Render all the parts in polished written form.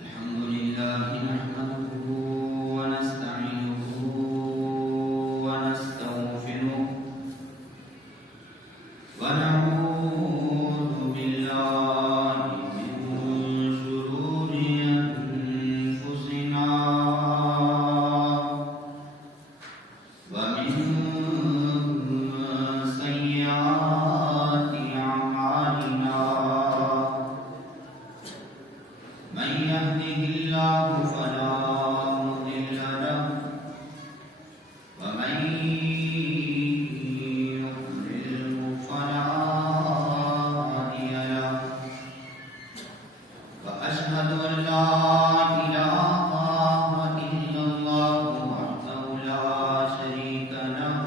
الحمد لله نحمده ونستعينه ونستغفره ونعوذ بالله من شرور أنفسنا ومن سيئات أعمالنا من يهده الله فلا مضل له ومن يضلل فلا هادي له وأشهد أن لا إله إلا الله وحده لا شريك له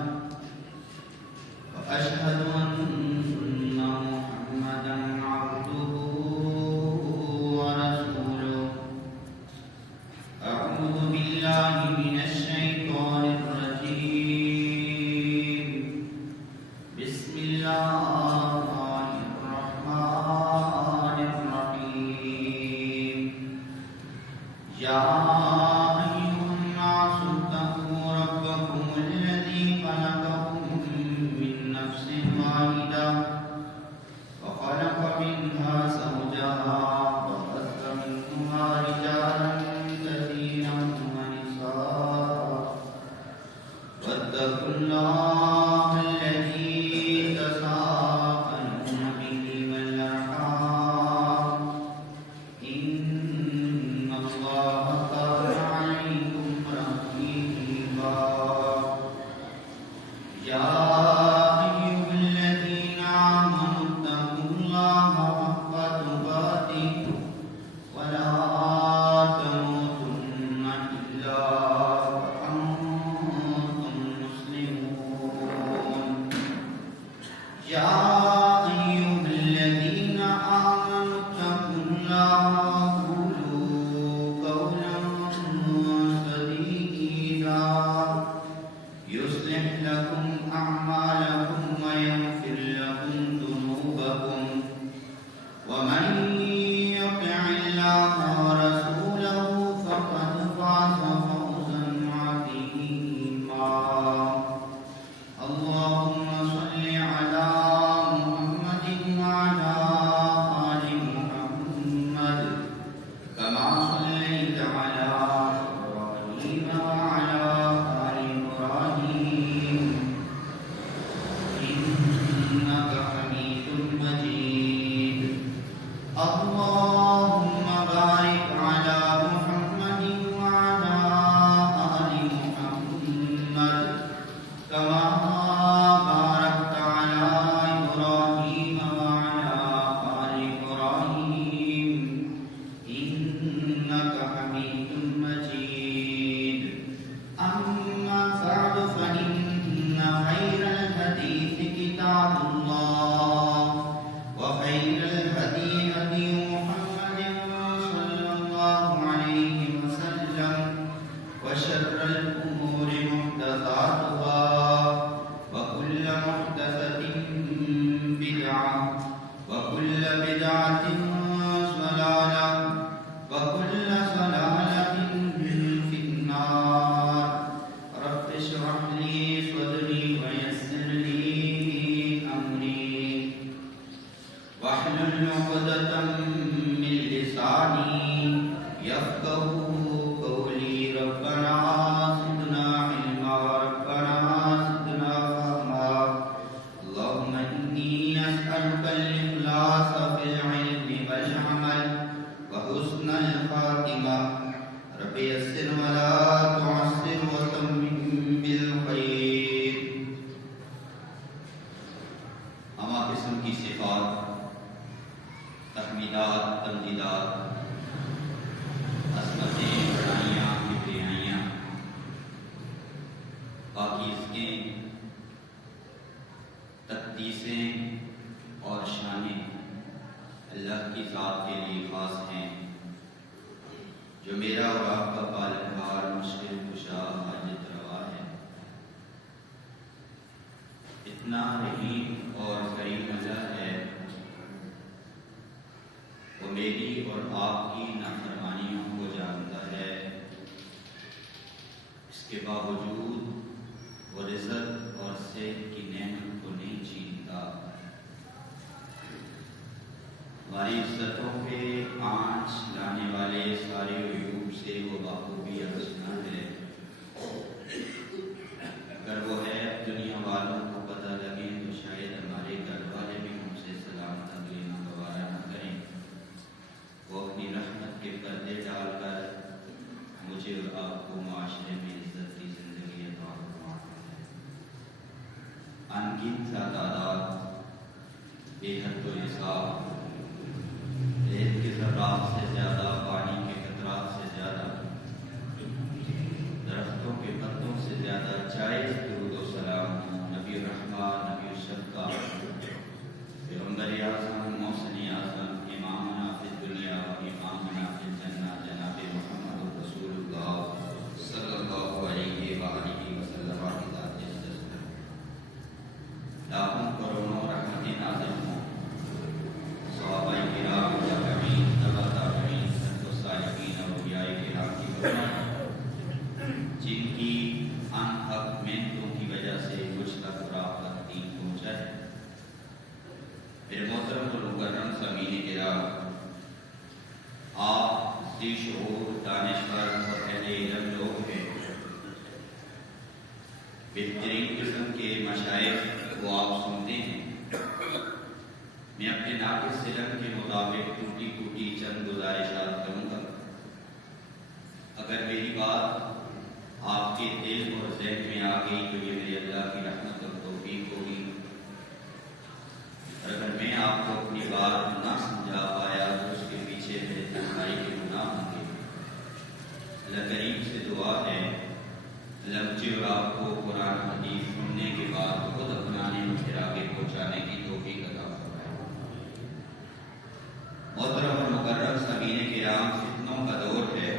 وأشهد أن محمدا عبده ورسوله أعوذ بالله من الشيطان الرجيم بسم الله الرحمن الرحيم يا أيها الناس اتقوا ربكم الذي خلقكم من نفس واحدة وخلق منها زوجها وبث منهما رجالا كثيرا ونساء واتقوا الله الذي تساءلون به والأرحام إن الله كان عليكم رقيبا يا أيها الذين آمنوا اتقوا الله حق تقاته ولا تموتن إلا وأنتم مسلمون يا أيها الذين آمنوا اتقوا الله وقولوا قولا سديدا يصلح لكم أعمالكم ويغفر لكم ذنوبكم ومن يطع الله ورسوله فقد فاز فوزا عظيما اللهم صل على محمد وعلى آل محمد كما صليت على إبراهيم وعلى آل إبراهيم إنك حميد مجيد اللهم بارك على محمد وعلى آل محمد كما باركت على إبراهيم وعلى آل إبراهيم إنك حميد مجيد أما بعد فإن خير الحديث كتاب الله وخير الهدي هدي محمد صلى الله عليه وسلم وشر الأمور محدثاتها وكل محدثة بدعة وكل بدعة ضلالة وكل ضلالة في النار رب اشرح لي صدري ويسر لي أمري واحلل عقدة من لساني يفقهوا قولي ربنا زدنا علما ربنا زدنا فهما اللهم إني أسألك الإخلاص في العلم والعمل وحسن الخاتمة رب يسر ولا تعسر وتمم بالخير اما قسم کی صفات تحمیدات تمجیدات عظمتیں بڑائیاں کبریائیاں پاکیزگیں تقدیسیں اور شانیں اللہ کی ذات کے لیے خاص ہیں جو میرا اور آپ کا پالنہار مشکل کشا حاجت روا ہے اتنا رحیم اور کریم اللہ ہے میری اور آپ کی نافرمانیوں کو جانتا ہے، اس کے باوجود وہ رزق اور صحت کی نعمت کو نہیں چھینتا۔ ہماری عزتوں پہ آنچ لانے والے سارے عیوب سے وہ بخوبی آشنا ہے۔ اگر وہ ہے دنیا والوں کو پتہ لگے تو شاید ہمارے گھر والے بھی ہم سے سلام تک لینا گوارا نہ کریں۔ وہ اپنی رحمت کے پردے ڈال کر مجھے اور آپ کو معاشرے میں عزت کی زندگی عطا فرماتا ہے۔ ان گنت تعداد، بے حد و حساب، ریت کے ذرات سے زیادہ، پانی کے قطرات سے زیادہ، درختوں کے پتوں سے زیادہ جائز درود و سلام نبی الرحمہ، نبی الشفقہ، پیغمبر اعظم، محسن اعظم، امامنا فی الدنیا و امامنا فی الجنہ، جناب محمد رسول اللہ صلی اللہ علیہ وآلہ وسلم کی ذات عزت ہے۔ لاکھوں کروڑوں رحمتیں نازل ہوں صحابہ کرام، تابعین، تبع تابعین، سلف الصالحین، اولیاء کرام کی برکت، جن کی انحق محنتوں کی وجہ سے مجھ تک رابطہ دین پہنچا ہے۔ میرے محترم اور مکرم سامعین کرام، آپ ذی شعور، دانشور اور اہل علم لوگ ہیں۔ بہترین قسم کے مشائخ کو آپ سنتے ہیں۔ میں اپنے ناقص علم کے مطابق ٹوٹی ٹوٹی چند گزارشات کروں گا۔ اگر میری بات آپ کے دل اور ذہن میں آ گئی تو یہ میرے اللہ کی رحمت اور توفیق ہوگی، اور اگر میں آپ کو اپنی بات نہ سمجھا پایا تو اس کے پیچھے میرے تنہائی کے گناہ ہوں گے۔ اللہ کریم سے دعا ہے اللہ مجھے اور آپ کو قرآن حدیث سننے کے بعد خود اپنانے اور پھر آگے پہنچانے کی توفیق عطا فرمائے۔ محترم اور مکرم سامعین کرام، فتنوں کا دور ہے،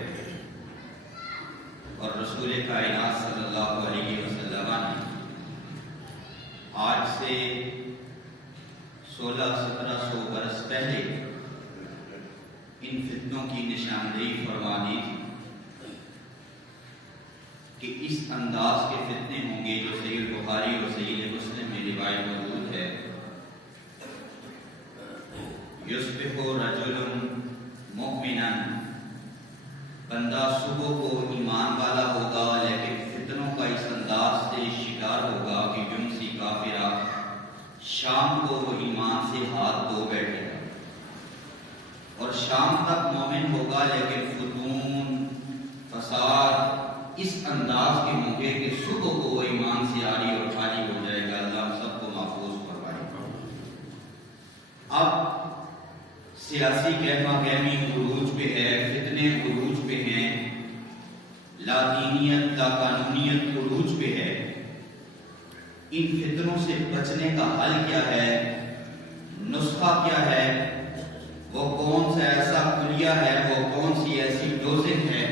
اور رسول کائنات صلی اللہ علیہ وسلم نے آج سے 1600-1700 برس پہلے ان فتنوں کی نشاندہی فرما دی تھی کہ اس انداز کے فتنے ہوں گے جو صحیح البخاری اور صحیح مسلم میں روایت موجود ہے۔ یصبح رجل مؤمنا، بندہ صبح کو ایمان والا ہوگا لیکن فتنوں کا اس انداز سے شکار ہوگا کہ یمسی کافرا، شام کو وہ ایمان سے ہاتھ دھو بیٹھے گا، اور شام تک مومن ہوگا لیکن فتون، فساد اس انداز کے ہوں گے کہ صبح کو وہ ایمان سے عاری اور خالی ہو جائے گا۔ اللہ ہم سب کو محفوظ فرمائے۔ اب سیاسی گہما گہمی عروج پہ ہے، فتنے عروج پہ ہیں، لا دینیت، لا قانونیت عروج پہ ہے۔ ان فتنوں سے بچنے کا حل کیا ہے، نسخہ کیا ہے، وہ کون سا ایسا کلیہ ہے، وہ کون سی ایسی ڈوزنگ ہے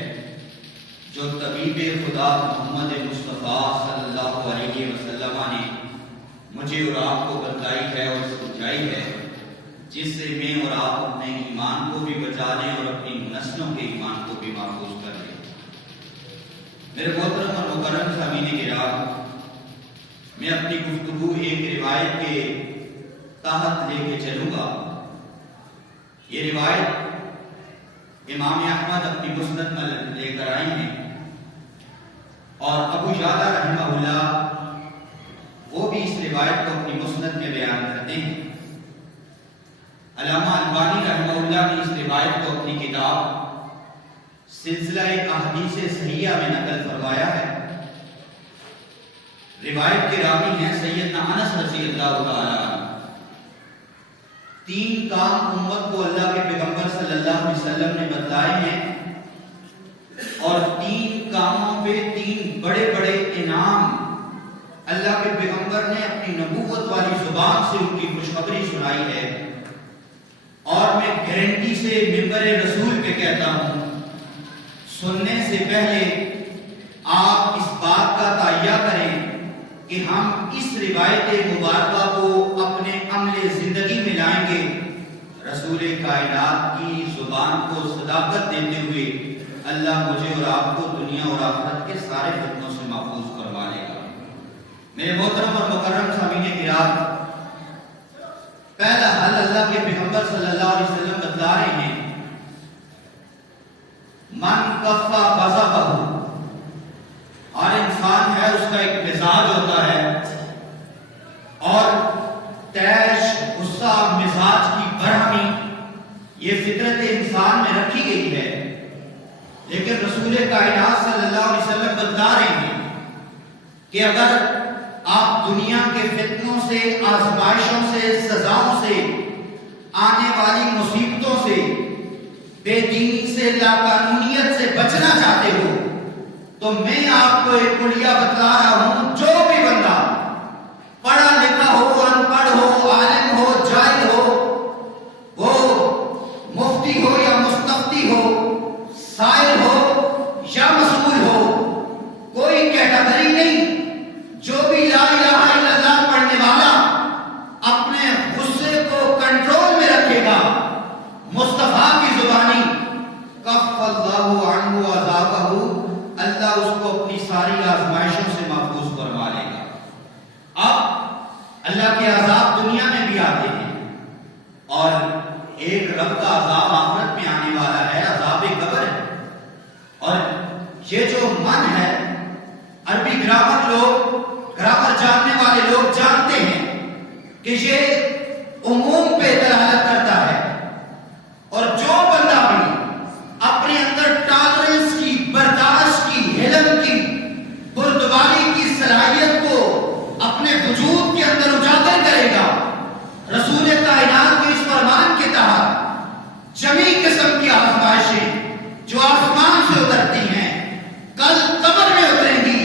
جو طبیب خدا محمد مصطفیٰ صلی اللہ علیہ وسلم نے مجھے اور آپ کو بتائی ہے اور سمجھائی ہے، جس سے میں اور آپ اپنے ایمان کو بھی بچا لیں اور اپنی نسلوں کے ایمان کو بھی محفوظ کر لیں۔ میرے محترم اور مکرم سامعین کرام، میں اپنی گفتگو ایک روایت کے تحت لے کے چلوں گا۔ یہ روایت امام احمد اپنی مسند میں لے کر آئی ہیں، اور ابو یعلا رحمہ اللہ وہ بھی اس روایت کو اپنی مسند میں بیان کرتے ہیں۔ علامہ البانی رحمہ اللہ نے اس روایت کو اپنی کتاب سلسلہ احادیث صحیحہ میں نقل فرمایا ہے۔ روایت کے راوی ہیں سیدنا انس رضی اللہ تعالیٰ عنہ۔ 3 کام امت کو اللہ کے پیغمبر صلی اللہ علیہ وسلم نے بتلائے ہیں، اور 3 کاموں پہ 3 بڑے بڑے انعام اللہ کے پیغمبر نے اپنی نبوت والی زبان سے ان کی خوشخبری سنائی ہے۔ اور میں گارنٹی سے ممبر رسول پہ کہتا ہوں، سننے سے پہلے آپ اس بات کا تائید کریں کہ ہم اس روایت مبارکہ کو اپنے عمل زندگی میں لائیں گے۔ رسول کائنات کی زبان کو صداقت دیتے ہوئے اللہ مجھے اور آپ کو دنیا اور آخرت کے سارے فتنوں سے محفوظ فرما لے گا۔ میرے محترم اور مکرم سامعین کرام، پہلا حل اللہ کے پیغمبر صلی اللہ علیہ وسلم بتلا رہے ہیں، من کفا غضبہ، ہر انسان ہے اس کا ایک مزاج ہوتا ہے، اور تیش غصہ مزاج کی برہمی یہ فطرت انسان میں رکھی گئی ہے، لیکن رسول کائنات صلی اللہ علیہ وسلم بتا رہے ہیں کہ اگر آپ دنیا کے فتنوں سے، آزمائشوں سے، سزاؤں سے، آنے والی مصیبتوں سے، بے دینی سے، لاقانونیت سے بچنا چاہتے ہو تو میں آپ کو ایک کلیہ بتلا رہا ہوں، جو بھی بندہ پڑھا لکھا ہو، ان پڑھ ہو، عالم ہو، جاہل ہو، وہ مفتی ہو یا مستفتی ہو، سائل ہو یا مسئول ہو، کوئی کیٹیگری نہیں، جو بھی لا الہ الا اللہ پڑھنے والا اپنے غصے کو کنٹرول میں رکھے گا، مصطفیٰ کی زبانی، کف اللہ عنہ عذابہ، اللہ اس کو اپنی ساری آزمائشوں سے محفوظ فرما لے گا۔ اب اللہ کے عذاب دنیا میں بھی آتے ہیں، اور ایک رب کا عذاب آخرت میں آنے والا ہے، عذاب قبر ہے۔ اور یہ جو من ہے، عربی گرامر جاننے والے لوگ جانتے ہیں کہ یہ عموم پہ دلالت کرتا ہے، اور جو بندہ بھی اپنے اندر ٹالرنس کی، برداشت کی، حلم کی، بردباری کی صلاحیت کو اپنے وجود کے اندر اجاگر کرے گا، رسول کائنات کے اس فرمان کے تحت جمیع قسم کی آزمائشیں جو آسمان سے اترتی ہیں، کل قبر میں اتریں گی،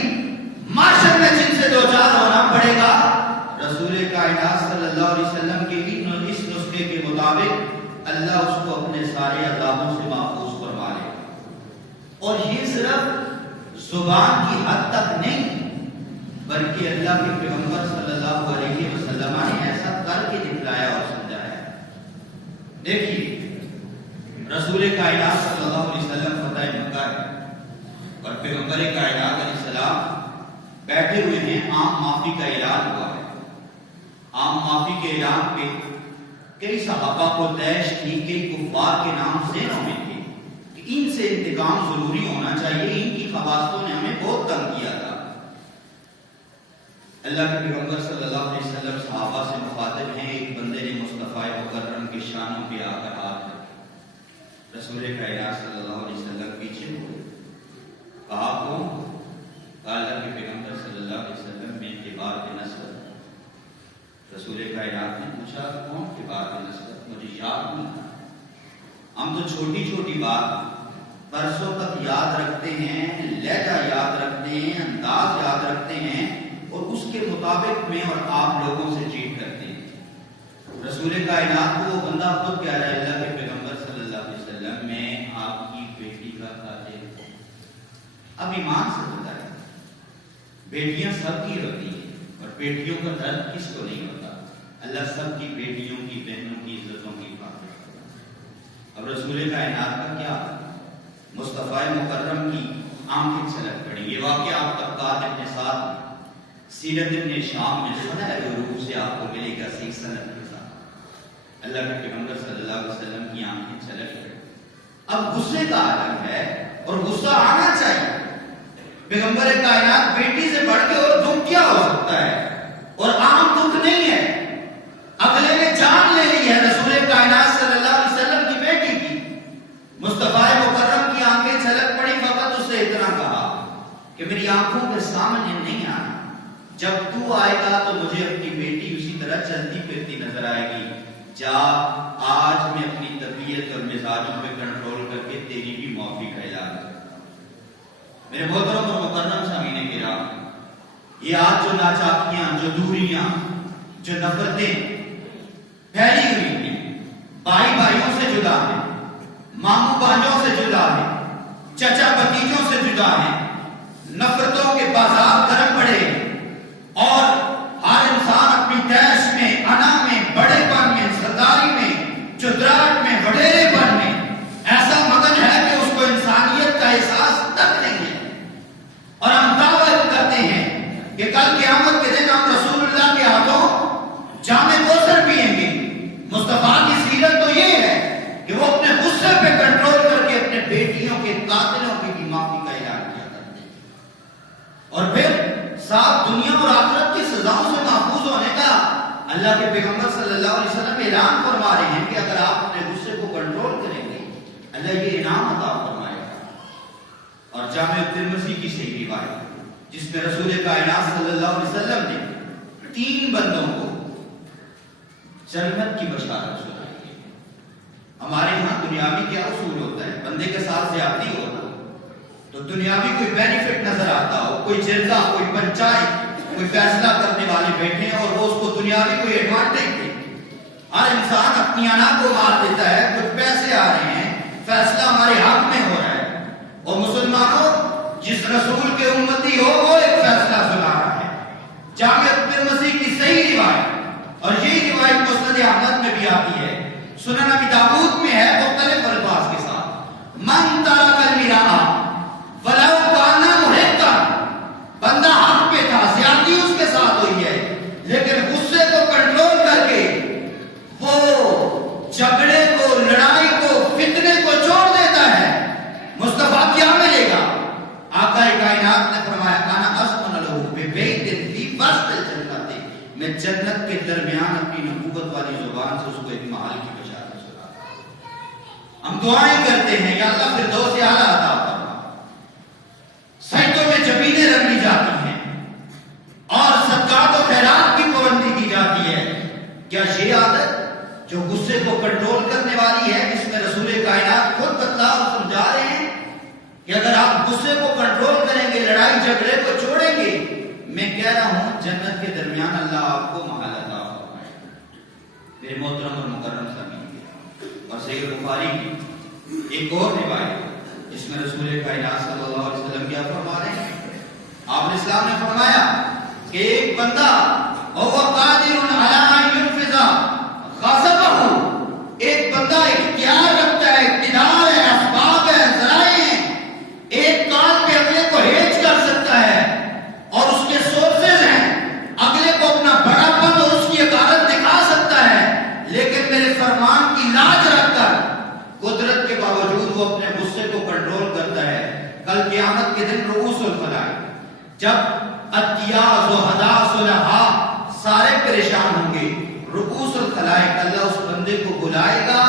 معاشر میں جن سے دوچار ہونا پڑے گا، رسول کائنات صلی اللہ علیہ وسلم کے اس نسخے کے مطابق اللہ اس کو اپنے سارے عذابوں سے محفوظ فرما لے گا۔ اور یہ صرف زبان کی حد تک نہیں، بلکہ اللہ کے پیغمبر صلی اللہ علیہ وسلم نے ایسا کر کے دکھلایا اور سمجھایا۔ دیکھیے، رسول کائنات صلی اللہ علیہ وسلم فتح مکہ ہے، اور پیغمبر کائنات علیہ السلام بیٹھے ہوئے ہیں، عام معافی کا اعلان ہوا ہے۔ عام معافی کے اعلان پہ کئی صحابہ کو طیش تھی، کئی کفار کے نام ذہنوں میں تھے کہ ان سے انتقام ضروری ہونا چاہیے، ان کی خباثتوں نے ہمیں بہت تنگ کیا تھا۔ اللہ کے پیغمبر صلی اللہ علیہ وسلم صحابہ سے مخاطب ہیں، ایک بندے نے مصطفیٰ مکرم کے شانوں پہ آ کر ہاتھ رکھا، رسول کائنات صلی اللہ علیہ وسلم پیچھے ہوئے، کہا کون؟ کہا اللہ کے پیغمبر صلی اللہ علیہ وسلم میں کبار کے نسبت۔ رسول کائنات نے پوچھا کون کبار کے نسبت؟ مجھے یاد نہیں تھا۔ ہم تو چھوٹی چھوٹی بات برسوں تک یاد رکھتے ہیں، لہجہ یاد رکھتے ہیں، انداز یاد رکھتے ہیں، اور اس کے مطابق میں اور آپ لوگوں سے چیٹ کرتے ہیں۔ رسول کائنات کو وہ بندہ خود کہہ رہا ہے، اللہ کے پیغمبر صلی اللہ علیہ وسلم میں آپ کی بیٹی کا قاتل ہوں۔ اب ایمان سے بتائیں، بیٹیاں سب کی ہوتی ہیں، اور بیٹیوں کا درد کس کو نہیں ہوتا؟ اللہ سب کی بیٹیوں کی، بہنوں کی عزتوں کی حفاظت کرتا ہے۔ اب رسول کائنات کا کیا؟ مصطفیٰ مکرم کی آنکھیں چھلک پڑی۔ یہ واقعہ آپ طبقات ابن سعد سیرت ابن شام میں سنا ہے، روح سے آپ کو ملے گا سی سند کے ساتھ۔ اللہ کے پیغمبر صلی اللہ علیہ وسلم کی آنکھیں چھلک پڑی۔ اب غصے کا عالم ہے، اور غصہ آنا چاہیے۔ پیغمبر کائنات بیٹی سے بڑھ کے اور دکھ کیا ہو سکتا ہے؟ اور عام دکھ نہیں ہے، اگلے نے جان لے لی ہے رسول کائنات صلی اللہ علیہ وسلم کی بیٹی کی۔ مصطفیٰ مکرم کی آنکھیں چھلک پڑی، فقط اسے اتنا کہا کہ میری آنکھوں کے سامنے نہیں آنا، جب تو آئے گا تو مجھے اپنی بیٹی اسی طرح چلتی پھرتی نظر آئے گی۔ جا، آج میں اپنی طبیعت اور مزاجوں پہ کنٹرول کر کے تیری بھی معافی کا اعلان کرتا ہوں۔ میرے محترم اور مکرم سامعین کرام، یہ آج جو ناچاکیاں، جو دوریاں، جو نفرتیں پھیلی ہوئی ہیں، بھائی بھائیوں سے جدا ہیں، ماموں بھانجوں سے جدا ہیں، چچا بھتیجوں سے جدا ہیں، نفرتوں کے بازار گرم پڑے، اور ہر انسان اپنی تیش میں، انا میں، بڑے پن میں، سرداری میں چدرا اللہ کے پیغمبر صلی اللہ علیہ وسلم اعلان فرما رہے ہیں کہ اگر آپ اپنے غصے کو کنٹرول کریں گے اللہ یہ انعام عطا فرمائے گا۔ اور جامع ترمذی کی صحیح روایت جس میں رسول کائنات صلی اللہ علیہ وسلم نے 3 بندوں کو جنت کی بشارت سنائی ہے۔ ہمارے یہاں دنیاوی کیا اصول ہوتا ہے، بندے کے ساتھ زیادتی ہونا تو دنیاوی کوئی بینیفٹ نظر آتا ہو، کوئی جرگہ، کوئی پنچایت، کوئی فیصلہ کرنے والے بیٹھے ہیں اور وہ اس کو دنیاوی کوئی ایڈوانٹیج دے۔ ہر انسان اپنی انا کو مار دیتا ہے، کچھ پیسے آ رہے ہیں، فیصلہ ہمارے حق میں ہو رہا ہے، اور مسلمانوں جس رسول کے امتی ہو وہ ایک فیصلہ سنا رہا ہے۔ جامع ترمذی کی صحیح روایت، اور یہی روایت مسند احمد میں بھی آتی ہے، سنن ابی داؤد میں ہے مختلف الفاظ کے ساتھ، من ترک المراء ولو کان محقا، بندہ حق پہ تھا، زیادتی اس کے ساتھ ہوئی ہے، لیکن غصے کو کنٹرول کر کے وہ جھگڑے کو، لڑائی کو، فتنے کو چھوڑ دیتا ہے، مصطفیٰ کیا ملے گا؟ آقا کائنات نے فرمایا کانا اسمن لہو ببیت فی وسط الجنت، میں جنت کے درمیان اپنی نبوت والی زبان سے اس کو ایک محل کی بشارت سناتا ہوں۔ ہم دعائیں کرتے ہیں یا اللہ فردوس اعلیٰ عطا فرما، سجدوں میں جبینیں رکھ لی جاتی ہیں اور صدقات و خیرات کی پابندی کی جاتی ہے، کیا یہ عادت جو غصے کو کنٹرول کرنے والی ہے، جس میں رسول کائنات خود بتلا اور سمجھا رہے ہیں کہ اگر آپ غصے کو کنٹرول کریں گے، لڑائی جھگڑے کو چھوڑیں گے، میں کہہ رہا ہوں جنت کے درمیان اللہ آپ کو محل عطا فرمائے گا۔ میرے محترم اور مکرم سامعین، اور صحیح بخاری کی ایک اور روایت جس میں رسول کائنات صلی اللہ علیہ وسلم کیا فرما رہے ہیں، آپ علیہ السلام نے فرمایا کہ ایک بندہ وَهُوَ قَادِرٌ عَلَىٰ أَن يُنفِذَ غَضَبَهُ، ایک بندہ اختیار رکھتا ہے، اقتدار ہے، اسباب ہے، ذرائع ہیں، ایک کال پہ اگلے کو ہیج کر سکتا ہے اور اس کے سورسز ہیں، اگلے کو اپنا بڑا پن اور اس کی عقارت دکھا سکتا ہے، لیکن میرے فرمان کی لاج رکھ کر قدرت کے باوجود وہ اپنے غصے کو کنٹرول کرتا ہے۔ کل قیامت کے دن رؤوس الخلائق، جب اتیاز و حداث و لہا سارے پریشان ہوں گے، رؤوس الخلائق اللہ اس بندے کو بلائے گا،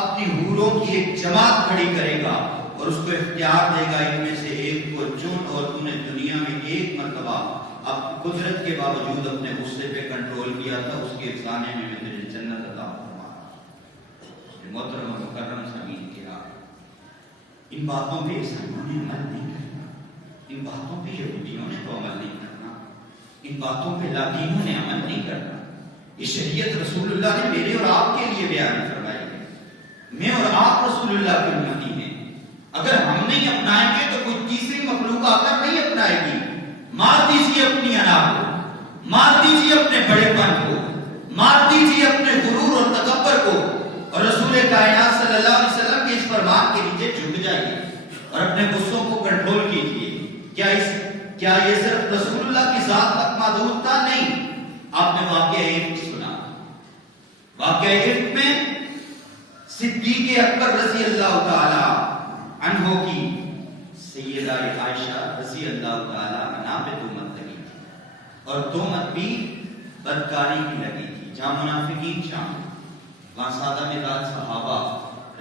اپنی حوروں کی ایک جماعت کھڑی کرے گا اور اس کو اختیار دے گا ان میں سے ایک کو چن، اور تو نے دنیا میں ایک مرتبہ اب قدرت کے باوجود اپنے غصے پہ کنٹرول کیا تھا، اس کے افسانے میں تجھے جنت عطا فرمایا۔ محترم و مکرم سامعین کرام، ان باتوں پہ عیسائیوں نے عمل نہیں کرنا، ان باتوں پہ یہودیوں نے تو عمل نہیں کرنا، ان باتوں پہ لاطینوں نے عمل نہیں کرنا۔ یہ شریعت رسول اللہ نے میرے اور آپ کے لیے بیان فرمائی ہے، میں اور آپ رسول اللہ کی امتی ہیں، اگر ہم نہیں اپنائیں گے تو کوئی تیسری مخلوق آ کر نہیں اپنائے گی۔ مار دیجیے اپنی انا کو، مار دیجیے اپنے بڑے پن کو، مار دیجیے اپنے غرور اور تکبر کو، اور رسول کائنات صلی اللہ علیہ وسلم کے اس فرمان کے نیچے جھک جائیے اور اپنے غصوں کو کنٹرول کیجیے۔ کیا یہ صرف رسول اللہ کی ذات تک محدود تھا؟ نہیں، آپ نے واقعہ عفق سنا، واقعہ عفق میں صدیق اکبر رضی اللہ تعالی عنہ کی سیدہ عائشہ رضی اللہ تعالی عنہا پہ تہمت لگی تھی، اور تہمت بھی بدکاری کی لگی تھی، جہاں منافقین شامل، وہاں سادہ مزاج صحابہ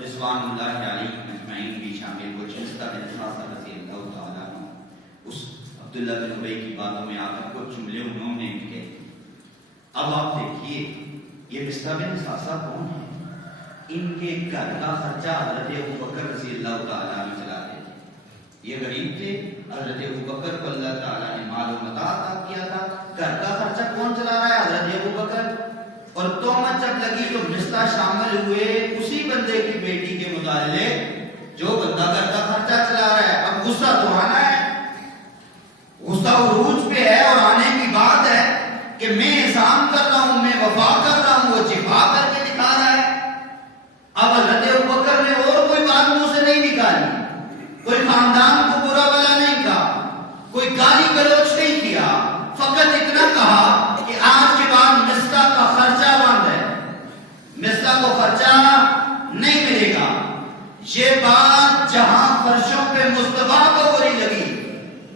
رضوان اللہ علیہ اجمعین بھی شامل، وہ شستہ بن خاصہ رضی اللہ تعالیٰ عنہ، اس عبداللہ بن ابی کی باتوں میں آ کر کچھ جملے انہوں نے کہے۔ اب آپ دیکھیے یہ بستہ بن خاصہ کون ہے؟ ان کے گھر کا خرچہ حضرت ابوبکر رضی اللہ تعالیٰ عنہ چلاتے تھے، یہ غریب تھے، حضرت ابوبکر کو اللہ تعالیٰ نے مال و متاع عطا کیا تھا، گھر کا خرچہ کون چلا رہا ہے؟ حضرت ابوبکر۔ اور تہمت جب لگی تو رشتہ شامل ہوئے اسی بندے کی بیٹی کے متعلق جو بندہ گھر کا خرچہ چلا رہا ہے۔ اب غصہ تو آنا ہے، غصہ عروج پہ ہے، اور آنے کی بات ہے کہ میں احسان کر رہا ہوں، میں وفا کر رہا ہوں، وہ جفا کر کے دکھا رہا ہے۔ اب حضرت ابوبکر نے اور کوئی بات منہ سے نہیں نکالی، کوئی خاندان کو برا بلا نہیں کہا، کوئی گالی گلوچ نہیں کیا، فقط اتنا کہا کہ آج کے بعد مصرع کا خرچہ بند ہے، مصرع کو خرچہ نہیں ملے گا۔ یہ بات جہاں فرشوں پہ مصطفیٰ کو بری لگی،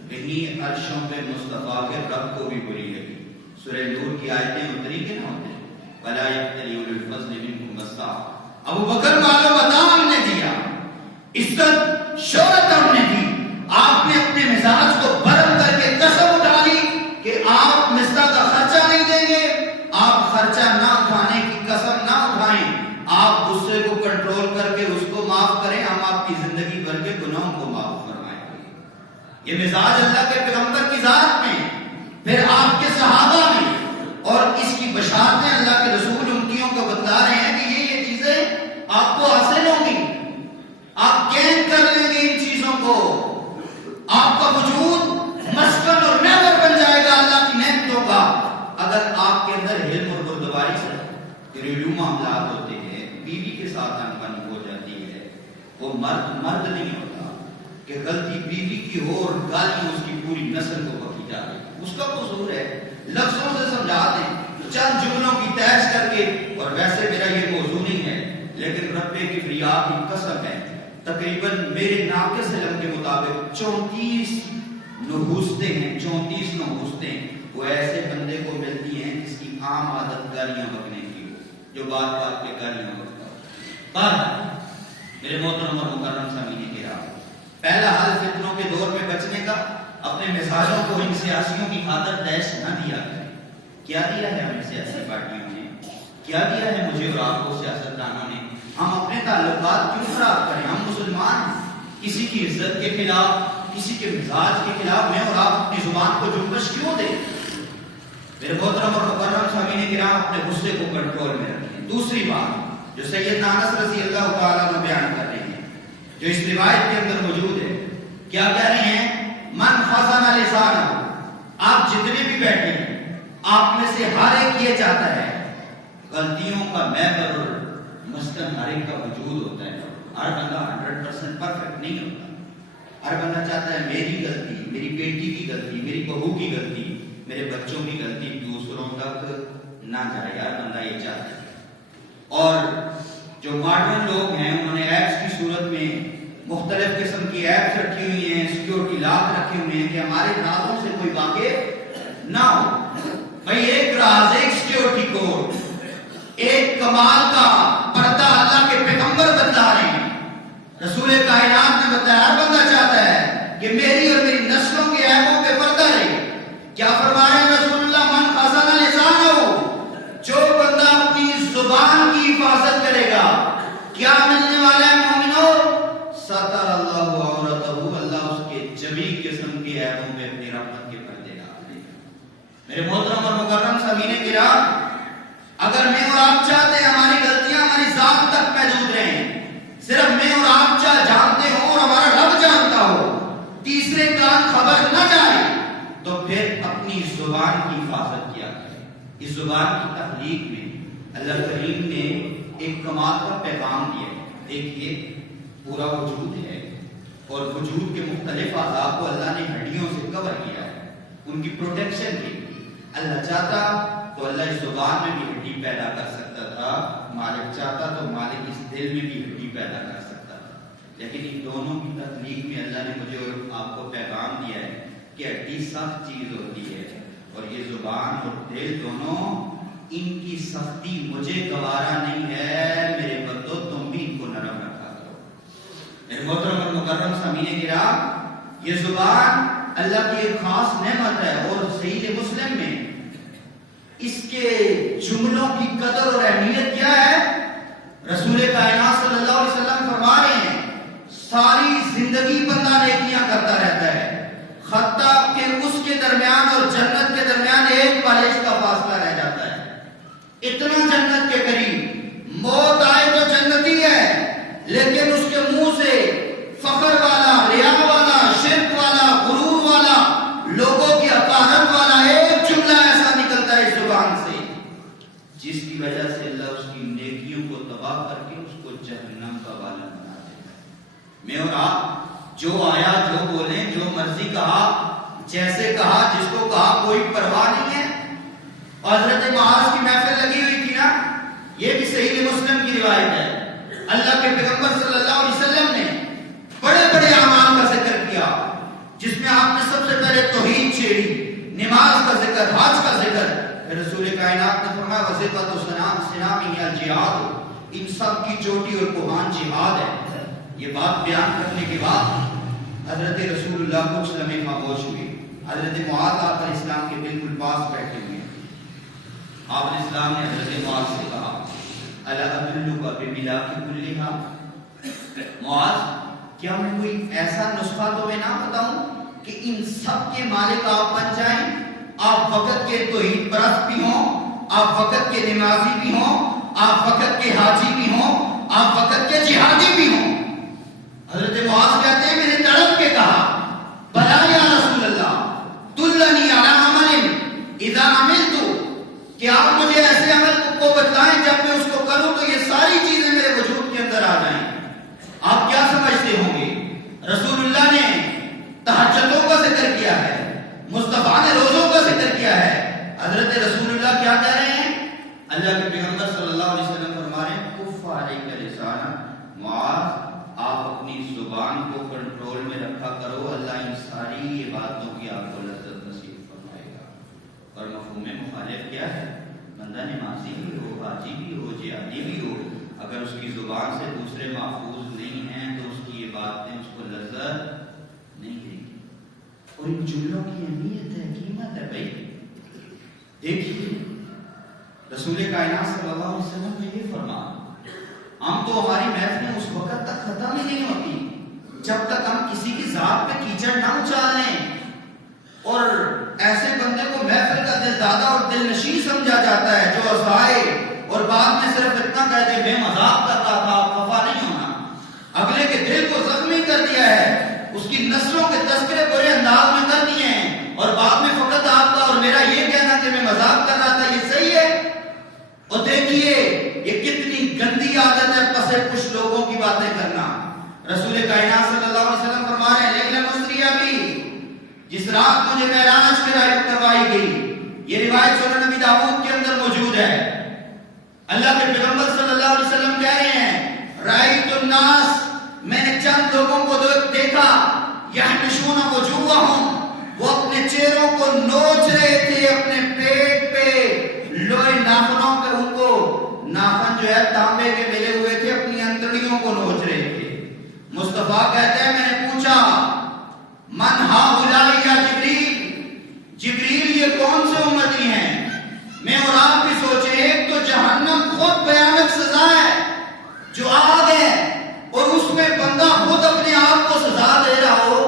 وہیں عرشوں پہ مصطفیٰ کے رب کو بھی بری لگی۔ سورہ نور کی آیتیں اتری کہ نہ اتری؟ عزت شہرت ہم نے دی. آپ نے اپنے مزاج کو برم کر کے قسم اٹھا لی کہ آپ مصرع کا خرچہ نہیں دیں گے. آپ خرچہ نہ اٹھانے کی قسم نہ اٹھائیں. آپ غصے کو کنٹرول کر کے اس کو معاف کریں. ہم آپ کی زندگی بھر کے گناہوں کو معاف فرمائیں گے. یہ مزاج اللہ کے پیغمبر کی ذات میں, پھر آپ کے صحابہ میں, اور اس کی بشارتیں اللہ کے رسول امتیوں کو بتلا رہے ہیں کہ یہ چیزیں آپ کو حاصل ہوں گی. آپ گین کر لیں گے ان چیزوں کو. آپ کا وجود مسکن اور محور بن جائے گا اللہ کی نعمتوں کا, اگر آپ کے اندر علم اور بردباری سے. گھریلو معاملات ہوتے ہیں, بیوی کے ساتھ انبنی ہو جاتی ہے, وہ مرد نہیں ہوتا کہ غلطی بیوی کی ہو اور گالیاں اس کی پوری نسل کو بکی جا رہی. اس کا قصور ہے, لفظوں سے سمجھا دیں, چند جملوں کی تیش کر کے. اور ویسے میرا یہ موضوع نہیں ہے, لیکن رب کبریا کی قسم ہے, تقریباً میرے ناقص علم کے مطابق 34 نحوستیں ہیں. 34 نحوستیں وہ ایسے بندے کو ملتی ہیں جس کی عام عادت گالیاں بکنے کی ہو, جو بات بات پہ گالیاں بکتا ہو. پر میرے محترم اور مکرم سامعین کرام, پہلا حل فتنوں کے دور میں بچنے کا, اپنے مزاجوں کو ان سیاسیوں کی خاطر تیش نہ دیا کریں. کیا دیا ہے ہمیں سیاسی پارٹیوں نے, کیا دیا ہے مجھے اور آپ کو سیاستدانوں نے؟ ہم اپنے تعلقات کیوں خراب کریں؟ ہم مسلمان ہیں. کسی کی عزت کے خلاف, کسی کے مزاج کے خلاف میں اور آپ اپنی زبان کو جنبش کیوں دیں؟ میرے محترم اور مکرم سامعین کرام, اپنے غصے کو کنٹرول میں رکھیں. دوسری بات جو سیدنا انس رضی اللہ تعالیٰ عنہ بیان کر رہے ہیں, جو اس روایت کے اندر موجود ہے, کیا کہہ رہے ہیں؟ من خزن لسانہ. آپ جتنے بھی بیٹھے ہیں, آپ میں سے ہر ایک یہ چاہتا ہے, غلطیوں کا محور اور مسکن ہر ایک کا وجود ہوتا ہے. ہر بندہ 100% پرفیکٹ نہیں ہوتا. ہر بندہ چاہتا ہے میری غلطی, میری بیٹی کی غلطی, میری بہو کی غلطی, میرے بچوں کی غلطی دوسروں تک نہ جائے. ہر بندہ یہ چاہتا ہے. اور جو ماڈرن لوگ ہیں, انہوں نے ایپس کی صورت میں مختلف قسم کی ایپس رکھی ہوئی ہیں, سیکیورٹی لاک رکھے ہوئے ہیں کہ ہمارے رازوں سے کوئی واقف نہ ہو. بھئی ایک راز, ایک سیکیورٹی کوڈ, ایک کمال کا پردہ اللہ کے پیغمبر بتلا رہے ہیں. رسول کائنات نے بتایا, ہر بندہ چاہتا ہے کہ میری اور میری نسلوں کے عیبوں پہ پردہ رہے. کیا فرمایا رسول اللہ؟ من خزن لسانہ, جو بندہ اپنی زبان کی حفاظت کرے گا, کیا ملنے والا ہے مومنو؟ ستر اللہ عورتہ, اللہ اس کے جمیع قسم کے عیبوں پہ اپنی رحمت کے پردے ڈال دے گا. میرے محترم اور مکرم سامعین کرام, اگر میں اور آپ چاہتے ہیں ہماری غلطیاں ہماری ذات تک محدود رہیں, صرف میں اور آپ جانتے ہوں اور ہمارا رب جانتا ہو, تیسرے کان خبر نہ جائے, تو پھر اپنی زبان کی حفاظت کیا کریں. اس زبان کی تخلیق میں اللہ کریم نے ایک کمال کا پیغام دیا ہے. دیکھیے, پورا وجود ہے اور وجود کے مختلف اعضاء کو اللہ نے ہڈیوں سے کور کیا ہے, ان کی پروٹیکشن کے لیے. اللہ چاہتا تو اللہ اس زبان میں بھی ہڈی پیدا کر سکتا تھا, مالک چاہتا تو مالک اس دل میں بھی ہڈی پیدا کر سکتا تھا. لیکن ان دونوں کی تخلیق میں اللہ نے مجھے اور آپ کو پیغام دیا ہے کہ ہڈی سخت چیز ہوتی ہے, اور یہ زبان اور دل دونوں, ان کی سختی مجھے گوارا نہیں ہے. میرے بندو, تم بھی ان کو نرم رکھا کرو. میرے محترم اور مکرم سامعین کرام, یہ زبان اللہ کی ایک خاص نعمت ہے, اور صحیح مسلم میں اس کے جملوں کی قدر اور اہمیت کیا ہے؟ رسول کائنات صلی اللہ علیہ وسلم فرما رہے ہیں, ساری زندگی بندہ نیکیاں کرتا رہتا ہے, حتیٰ کہ اس کے درمیان اور جنت کے درمیان ایک بالش کا فاصلہ رہ جاتا ہے. اتنا جنت کے قریب, موت آئے تو جنتی ہے, لیکن اس کے منہ سے فخر والا, ریا والا, شرک والا, غرور والا, لوگوں کی حقارت والا ایک جملہ ایسا نکلتا ہے اس زبان سے, جس کی وجہ سے اللہ اس کی نیکیوں کو تباہ کر کے اس کو جہنم کا والا بنا دیتا ہے. میں اور آپ جو آیا, جو بولیں, جو مرضی کہا, جیسے کہا, جس کو کہا, کوئی پرواہ نہیں ہے. حضرت معاذ کی محفل لگی ہوئی تھی نا, یہ بھی صحیح مسلم کی روایت ہے. اللہ کے پیغمبر صلی اللہ علیہ وسلم نے بڑے بڑے اعمال کا ذکر کیا, جس میں آپ نے سب سے پہلے توحید چھیڑی, نماز کا ذکر, حج کا ذکر. رسول کائنات نے فرمایا وظیفۃ سنامی الجہاد, ان سب کی چوٹی اور کوہان جہاد ہے. یہ بات بیان کرنے کے بعد حضرت رسول اللہ کچھ لمحے خاموش ہوئے. حضرت معاذ آپ علیہ السلام کے بالکل پاس بیٹھے ہوئے. آپ علیہ السلام نے حضرت معاذ سے کہا الا ادلک بملاک کلھا، معاذ کیا میں کوئی ایسا نسخہ تمہیں نہ بتاؤں کہ ان سب کے مالک آپ بن جائیں؟ آپ وقت کے توحید پرست بھی ہوں، آپ وقت کے نمازی بھی ہوں، آپ وقت کے حاجی بھی ہوں، آپ وقت کے جہادی بھی ہوں. حضرت معاذ کہتے ہیں میں نے تڑپ کے کہا بلا یا رسول اللہ دلنی علی عمل اذا عملت، کہ آپ مجھے ایسے عمل کو بتائیں جب میں اس کو کروں تو یہ ساری چیزیں میرے وجود کے اندر آ جائیں. آپ کیا سمجھتے ہوں گے؟ رسول اللہ نے تہجدوں کا ذکر کیا ہے، مصطفیٰ نے روزوں کا ذکر کیا ہے. حضرت رسول اللہ کیا کہہ رہے ہیں؟ اللہ کے پیغمبر صلی اللہ علیہ وسلم فرما رہے ہیں کف علیک لسانک، معاذ آپ اپنی زبان کو کنٹرول میں رکھا کرو، اللہ ان ساری عبادتوں کی آپ کو لذت نصیب فرمائے گا. اور مفہوم مخالف کیا ہے؟ بندہ نمازی بھی ہو، حاجی بھی ہو، جہادی بھی ہو، اگر اس کی زبان سے دوسرے محفوظ نہیں ہیں تو اس کی عبادتیں اس کو لذت نہیں دیں گی. اور ان جملوں کی اہمیت ہے، قیمت ہے. بھائی دیکھیے رسول کائنات صلی اللہ علیہ وسلم نے یہ فرمایا ہم تو ہماری محفلیں اس وقت تک ختم ہی نہیں ہوتی جب تک ہم کسی کی ذات پہ کیچڑ نہ اچھال لیں. اور ایسے بندے کو محفل کا دل دادا اور دل نشیں سمجھا جاتا ہے جو ہنسائے اور بعد میں صرف اتنا کہہ دے میں مذاق کر رہا تھا، خفا نہیں ہونا. اگلے کے دل کو زخمی کر دیا ہے، اس کی نسلوں کے تذکرے برے انداز میں کر دیے ہیں، اور بعد میں فقط آپ کا اور میرا یہ کہنا کہ میں مذاق کر رہا تھا یہ صحیح ہے. اور دیکھیے یہ کتنی گندی عادت ہے پسے پش لوگوں کی باتیں کرنا. رسول کائنات صلی اللہ علیہ وسلم فرما رہے ہیں لیکن مسریہ بھی جس رات مجھے معراج کروائی گئی، یہ روایت سنن نبی داؤد کے اندر موجود ہے. اللہ کے پیغمبر صلی اللہ علیہ وسلم کہہ رہے ہیں رأیت الناس، میں نے چند لوگوں کو دیکھا یحمشون وجوہہم، وہ اپنے چہروں کو نوچ رہے تھے اپنے پیٹ پہ، لوہے ناخنوں پہ، ان کو ناخن جو ہے تانبے کے ملے ہوئے تھے، اپنی انتڑیوں کو نوچ رہے تھے. مصطفیٰ کہتے ہیں میں نے پوچھا من ہؤلاء یا جبریل، جبریل یہ کون سے امتی ہیں؟ میں اور آپ بھی سوچیں ایک تو جہنم خود بھیانک سزا ہے جو آگ ہے، اور اس میں بندہ خود اپنے آپ کو سزا دے رہا ہو.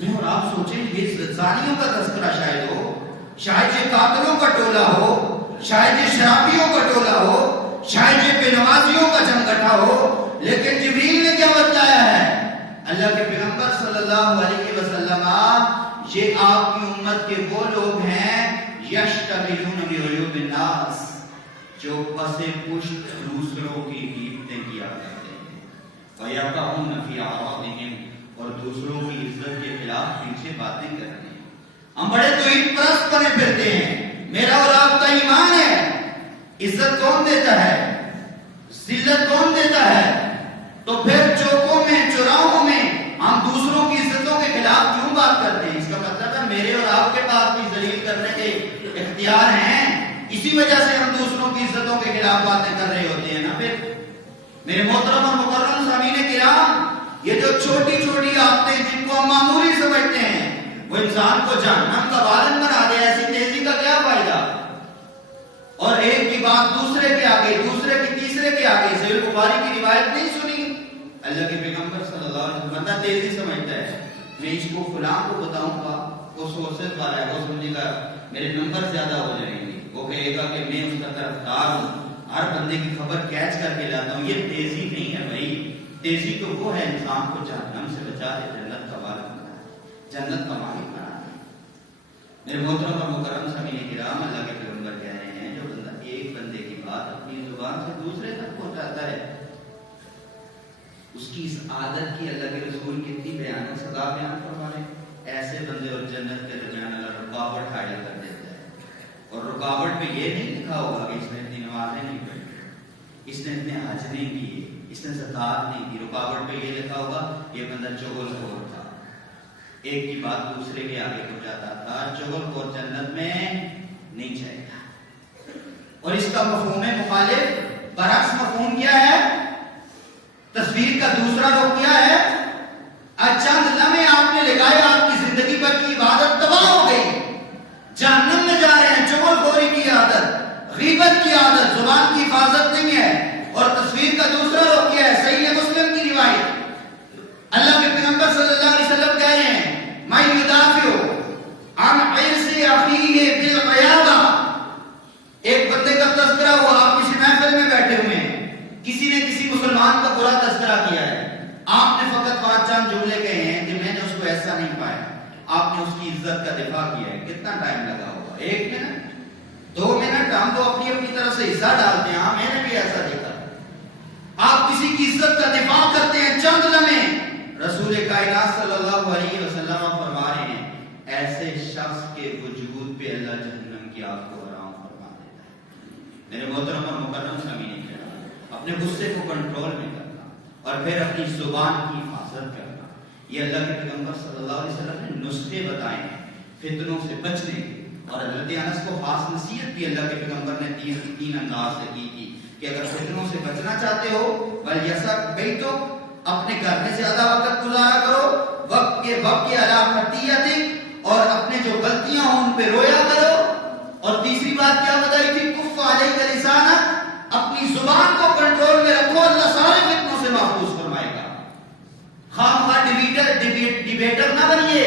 میں اور آپ سوچیں یہ زانیوں کا تذکرہ شاید ہو، شاید یہ قاتلوں کا ٹولہ ہو، شاید یہ شرابیوں کا ٹولہ ہو، شاید یہ بے نمازیوں کا جمگٹھا ہو. لیکن جبریل نے کیا بتلایا ہے؟ اللہ کے پیغمبر صلی اللہ علیہ وسلم یہ آپ کی امت کے وہ لوگ ہیں یشتغلون بعیوب الناس، جو پسے پشت دوسروں کی غیبتیں کیا کرتے ہیں، ویقعون فی اعراضہم، اور دوسروں کی عزت کے خلاف پیچھے باتیں کرتے ہیں. ہم بڑے توحید پرست بنے پھرتے ہیں، میرا اور آپ کا ایمان ہے. عزت کون دیتا ہے؟ ذلت کون دیتا ہے؟ تو پھر چوکوں میں چوراہوں میں ہم دوسروں کی عزتوں کے خلاف کیوں بات کرتے ہیں؟ اس کا مطلب ہے میرے اور آپ کے پاس بھی ذلیل کرنے کے اختیار ہیں، اسی وجہ سے ہم دوسروں کی عزتوں کے خلاف باتیں کر رہے ہوتے ہیں نا. پھر میرے محترم اور مکرم سامعین کرام، یہ جو چھوٹی چھوٹی عادتیں جن کو ہم معمولی سمجھتے ہیں وہ انسان کو جہنم کا بارن بنا دے، ایسی تیزی کا کیا فائدہ؟ اور ایک کی بات دوسرے کے آگے، دوسرے کی تیسرے کے آگے. صحیح بخاری کی روایت نہیں سنی؟ اللہ کے پیغمبر صلی اللہ علیہ وسلم بندہ تیزی سمجھتا ہے، میں اس کو فلاں کو بتاؤں گا، وہ سورسز والا ہے، وہ سمجھے گا میرے نمبر زیادہ ہو جائیں گے، وہ کہے گا کہ میں اس کا طرفدار ہوں، ہر بندے کی خبر کیچ کر کے لاتا ہوں. یہ تیزی نہیں ہے بھائی. تیزی تو وہ ہے انسان کو جہنم سے بچا دے، جنت کا مالک بنا دے، جنت کا مالک بنا دے. میرے محترم اور مکرم سامعین کرام، اللہ کے پیغمبر کہہ رہے ہیں جو بندہ ایک بندے کی بات اپنی زبان سے دوسرے تک پہنچاتا ہے، اس کی اس عادت کی اللہ کے رسول کتنی بیان سزا بیان فرما رہے ہیں. ایسے بندے اور جنت کے درمیان اللہ رکاوٹ حائل کر دیتا ہے. اور رکاوٹ پہ یہ نہیں لکھا ہوگا کہ اس نے اتنی نمازیں نہیں پڑھی، اس نے اتنے حج نہیں کیے، اس نے زکات نہیں کی. رکاوٹ پہ یہ لکھا ہوگا یہ بندہ چغل خور تھا، ایک کی بات دوسرے کے آگے پہنچاتا تھا. چغل خور جنت میں نہیں جائے گا. اور اس کا مفہوم مخالف برعکس مفہوم کیا ہے؟ تصویر کا دوسرا رخ کیا ہے؟ چند لمحے آپ نے لگائے، آپ کی زندگی پر کی عبادت تباہ ہو گئی، جہنم میں جا رہے ہیں۔ چغل خوری کی عادت، غیبت کی عادت، زبان کی حفاظت نہیں ہے۔ اور تصویر کا دوسرا رخ کیا ہے؟ صحیح مسلم کی روایت، اللہ کے پیغمبر صلی اللہ علیہ وسلم کہہ رہے ہیں میں یدافع عن عرض اخیہ بالقیادہ۔ ایک بندے کا تذکرہ ہوا، آپ کسی محفل میں بیٹھے ہوئے ہیں، کسی نے کسی مسلمان کا برا تذکرہ کیا ہے، آپ نے فقط 5 چند جملے کہے ہیں کہ میں نے اس کو ایسا نہیں پایا، آپ نے اس کی عزت کا دفاع کیا ہے، کتنا ٹائم لگا ہوگا؟ 1 منٹ 2 منٹ؟ ہم تو اپنی اپنی طرف سے حصہ ڈالتے ہیں، ہاں میں نے بھی ایسا دیکھا۔ آپ کسی کی عزت کا دفاع کرتے ہیں چند لمحے، رسول کائنات صلی اللہ علیہ وسلم فرما رہے ہیں ایسے شخص کے وجود پہ اللہ جہنم کی آگ کو حرام فرما دیتا ہے۔ میرے محترم اور مکرم سامعین کرام، اپنے غصے کو کنٹرول میں کرنا اور پھر اپنی زبان کی حفاظت کرنا، یہ اللہ کے پیغمبر صلی اللہ علیہ وسلم نے نسخے بتائے ہیں فتنوں سے بچنے کے۔ اور حضرت انس کو خاص نصیحت بھی اللہ کے پیغمبر نے 3 انداز سے کی تھی کہ اگر فتنوں سے بچنا چاہتے ہو وَلْيَسَرْ بَيْتُكَ، اپنے گھر میں زیادہ وقت گزارا کرو، وقت کے عَلَىٰ خَطِيَّتِكَ، اور اپنے جو غلطیاں ہوں ان پہ رویا کرو۔ اور تیسری بات کیا بتائی تھی؟ کُفَّ عَلَيْكَ لِسَانَكَ، اپنی زبان کو کنٹرول میں رکھو، اللہ سارے فتنوں سے محفوظ فرمائے گا۔ خواہ ڈیبیٹر نہ بنیے،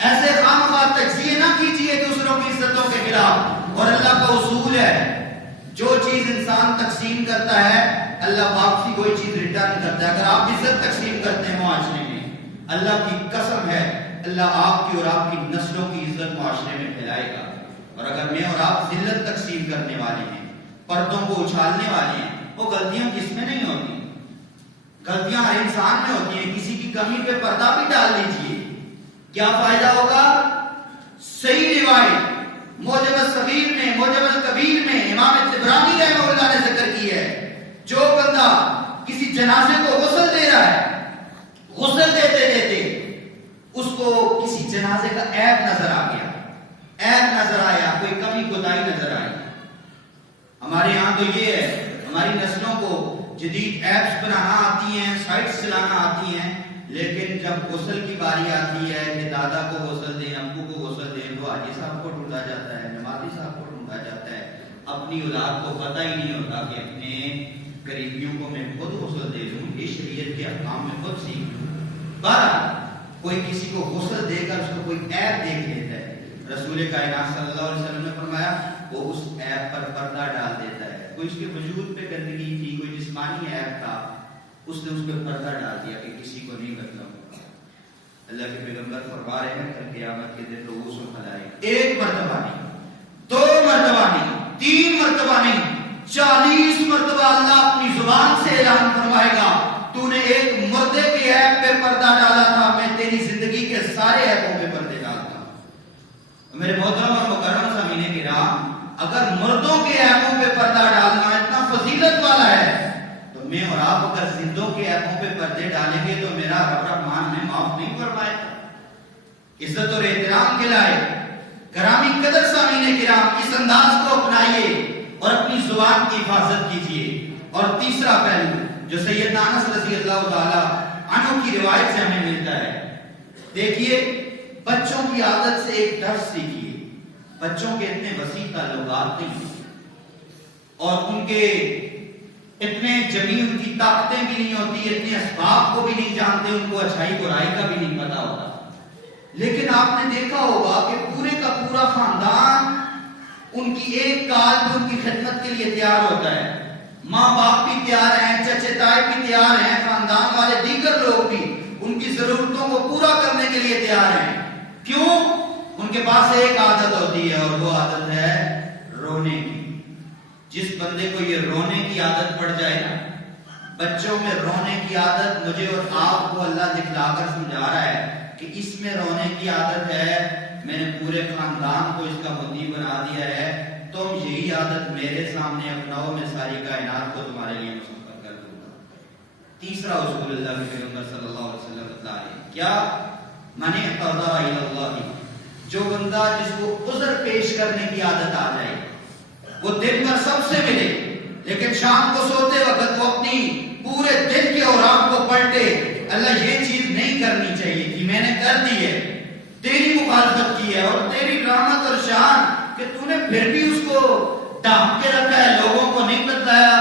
ایسے خواہ تجزیے نہ کیجیے دوسروں کی عزتوں کے خلاف۔ اور اللہ کا اصول ہے جو چیز انسان تقسیم کرتا ہے اللہ واپسی کوئی چیز ریٹرن کرتا ہے۔ اگر آپ عزت تقسیم کرتے ہیں معاشرے میں، اللہ کی قسم ہے اللہ آپ کی اور آپ کی نسلوں کی عزت معاشرے میں پھیلائے گا۔ اور اگر میں اور آپ ذلت تقسیم کرنے والے ہیں، پردوں کو اچھالنے والے ہیں، وہ غلطیاں کس میں نہیں ہوتی؟ غلطیاں ہر انسان میں ہوتی ہیں۔ کسی کی کمی پہ پردہ بھی ڈال لیجیے، کیا فائدہ ہوگا؟ صحیح روایت موجب الصغیر میں، موجب الکبیر میں امام طبرانی رحمہ اللہ نے ذکر کی ہے، جو بندہ کسی جنازے کو غسل دے رہا ہے، غسل دیتے دیتے اس کو کسی جنازے کا عیب نظر آ گیا، عیب نظر آیا، کوئی کمی کوتاہی نظر آئی۔ ہمارے یہاں تو یہ ہے، ہماری نسلوں کو جدید ایپس بنانا آتی ہیں، سائٹس چلانا آتی ہیں، لیکن جب غسل کی باری آتی ہے کہ دادا کو غسل دیں، ابو کو غسل دیں، تو حاجی صاحب کو ڈھونڈا جاتا ہے، نمازی صاحب کو ڈھونڈا جاتا ہے۔ اپنی اولاد کو پتہ ہی نہیں ہوتا کہ اپنے قریبیوں کو میں خود غسل دے دوں، یہ شریعت کے احکام میں خود سیکھ لوں۔ بہرحال کوئی کسی کو غسل دے کر اس کو کوئی عیب دیکھ لیتا ہے، رسول کائنات صلی اللہ علیہ وسلم نے فرمایا وہ اس عیب پر پردہ ڈال دیتا ہے۔ کوئی اس کے وجود پہ گندگی تھی، کوئی جسمانی عیب تھا، اس نے اس پہ پردہ ڈال دیا کہ کسی کو نہیں کرنا ہوگا۔ اللہ کے پیغمبر فرما رہے ہیں کل قیامت کے دن رؤوس الخلائق 1 مرتبہ نہیں، 2 مرتبہ نہیں، 3 مرتبہ نہیں، 40 مرتبہ اللہ اپنی زبان سے اعلان فرمائے گا تو نے ایک مردے کے عیب پہ پردہ ڈالا تھا، میں تیری زندگی کے سارے عیبوں پہ پردے ڈالتا ہوں۔ میرے محترم اور مکرم سامعین کرام، اگر مردوں کے عیبوں پہ پردہ ڈالنا اتنا فضیلت والا ہے تو میں اور آپ اگر زندوں کے عیبوں پہ پردے ڈالیں گے تو میرا رب رحمان میں معاف نہیں فرمائے گا۔ عزت اور احترام کے لائق گرامی قدر سامعین کرام، اس انداز کو اپنائیے اور اپنی زبان کی حفاظت کیجیے۔ اور تیسرا پہلو جو سیدنا انس رضی اللہ تعالی عنہ کی روایت سے ہمیں ملتا ہے، دیکھیے بچوں کی عادت سے ایک درس سیکھیے۔ بچوں کے اتنے وسیع تعلقات نہیں اور ان کے اتنے جمی ان کی طاقتیں بھی نہیں ہوتی، اتنے اسباب کو بھی نہیں جانتے، ان کو اچھائی برائی کا بھی نہیں پتا ہوتا، لیکن آپ نے دیکھا ہوگا کہ پورے کا پورا خاندان ان کی ایک کال میں ان کی خدمت کے لیے تیار ہوتا ہے۔ ماں باپ بھی تیار ہیں، چچے تائے بھی تیار ہیں، خاندان والے دیگر لوگ بھی ان کی ضرورتوں کو پورا کرنے کے لیے تیار ہیں۔ کیوں؟ ان کے پاس ایک عادت ہوتی ہے اور وہ عادت ہے رونے کی۔ جس بندے کو یہ رونے کی عادت پڑ جائے نا، بچوں میں رونے کی عادت، مجھے اور آپ کو اللہ دکھلا کر سمجھا رہا ہے کہ اس میں رونے کی عادت ہے، میں نے پورے خاندان کو اس کا مدعی بنا دیا ہے، تم یہی عادت میرے سامنے اپناؤ، میں ساری کائنات کو تمہارے لیے مسخر کر دوں گا۔ تیسرا اصول اللہ کے پیغمبر صلی اللہ علیہ وسلم بتا رہے ہیں، کیا؟ من اعتذر الی اللہ، جو بندہ جس کو عذر پیش کرنے کی عادت آ جائے، وہ دن بھر سب سے ملے لیکن شام کو سوتے وقت وہ اپنی پورے دن کے اوراق کو پلٹے، اللہ یہ چیز نہیں کرنی چاہیے تھی، میں نے کر دی ہے، تیری مخالفت کی ہے، اور تیری رحمت اور شان کہ تو نے پھر بھی اس کو ڈھانپ کے رکھا ہے، لوگوں کو نہیں بتلایا۔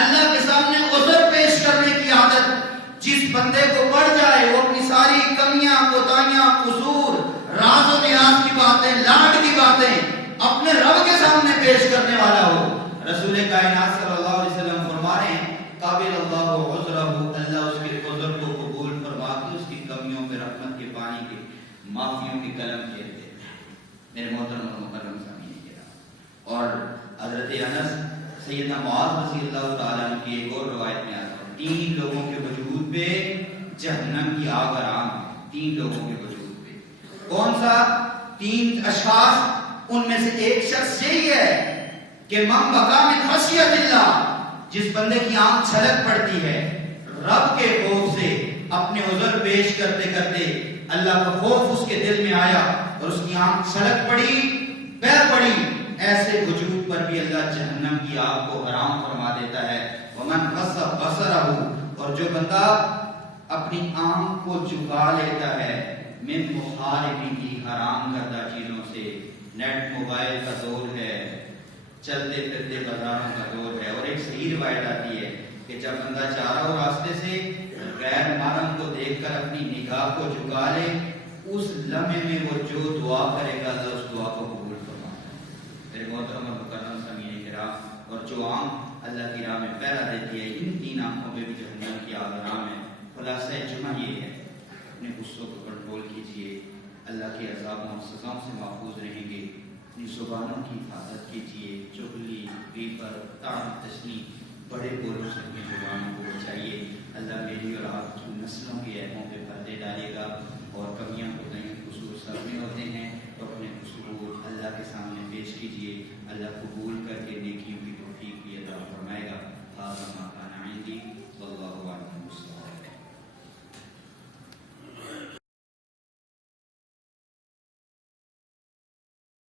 اللہ کے سامنے عذر پیش کرنے کی عادت جس بندے کو پڑ جائے، وہ اپنی ساری کمیاں، کوتاہیاں، قصور، راز و نیاز کی باتیں، لاڈ کی باتیں اپنے رب کے سامنے پیش کرنے والا ہو۔ رسول کائنات صلی اللہ علیہ وسلم فرما رہے ہیں قابل اللہ عذرہ، اللہ اس کے عذر کو قبول فرما کے اس کی کمیوں پہ رحمت کے پانی کے معافیوں کی قلم کھیر دیتے ہیں۔ میرے محترم اور مکرم سامعین کرام، اور حضرت انس سیدنا معاذ رضی اللہ تعالیٰ عنہ کی ایک اور روایت میں آتا ہے 3 لوگوں کے وجود پہ جہنم کی آگ حرام ہے، 3 لوگوں کے وجود پہ۔ کون سا 3 اشخاص؟ ان میں سے ایک شخص یہی ہے کہ من بکا من خشیت اللہ، جس بندے کی آنکھ چھلک پڑتی ہے رب کے خوف سے، اپنے عذر پیش کرتے کرتے اللہ کا خوف اس کے دل میں آیا اور اس کی آنکھ چھلک پڑی، بہہ پڑی، ایسے وجود پر بھی اللہ جہنم کی آگ کو حرام فرما دیتا ہے۔ ومن غص بصرہ، اور جو بندہ اپنی آنکھ کو جھکا لیتا ہے من محارمی کی، حرام کردہ چیزوں سے، نیٹ موبائل کا دور ہے، چلتے پھرتے بازاروں کا دور ہے، اور ایک صحیح روایت آتی ہے کہ جب بندہ جا رہا ہو راستے سے غیر محرم کو دیکھ کر اپنی نگاہ کو جھکا لے، اس لمحے میں وہ جو دعا کرے گا اللہ اس دعا کو قبول فرماتا ہے۔ میرے محترم اور مکرم سامعین کرام، اور جو آنکھ اللہ کی راہ میں پہرا دیتی ہے، ان 3 آنکھوں پہ بھی جہنم کی آگ حرام ہے۔ خلاصہ جمع یہ ہے، اپنے غصوں کو کنٹرول کیجیے، اللہ کے عذابوں اور سزاؤں سے محفوظ رہیں گے، اپنی زبانوں کی حفاظت کیجیے، چغلی، غیبت، طعن، تشنیع، بڑے بولوں سے اپنی زبانوں کو بچائیے۔ اللہ میری اور آپ کی نسلوں کے عیبوں پہ پردے ڈالے گا، اور کمیاں کوتاہیاں قصور سب میں ہوتے ہیں تو اپنے قصور اللہ کے سامنے پیش کیجیے، اللہ قبول کر کے نیکیوں کی توفیق بھی عطا فرمائے گا۔ هذا ما كان عندي والله اعلم بالصواب۔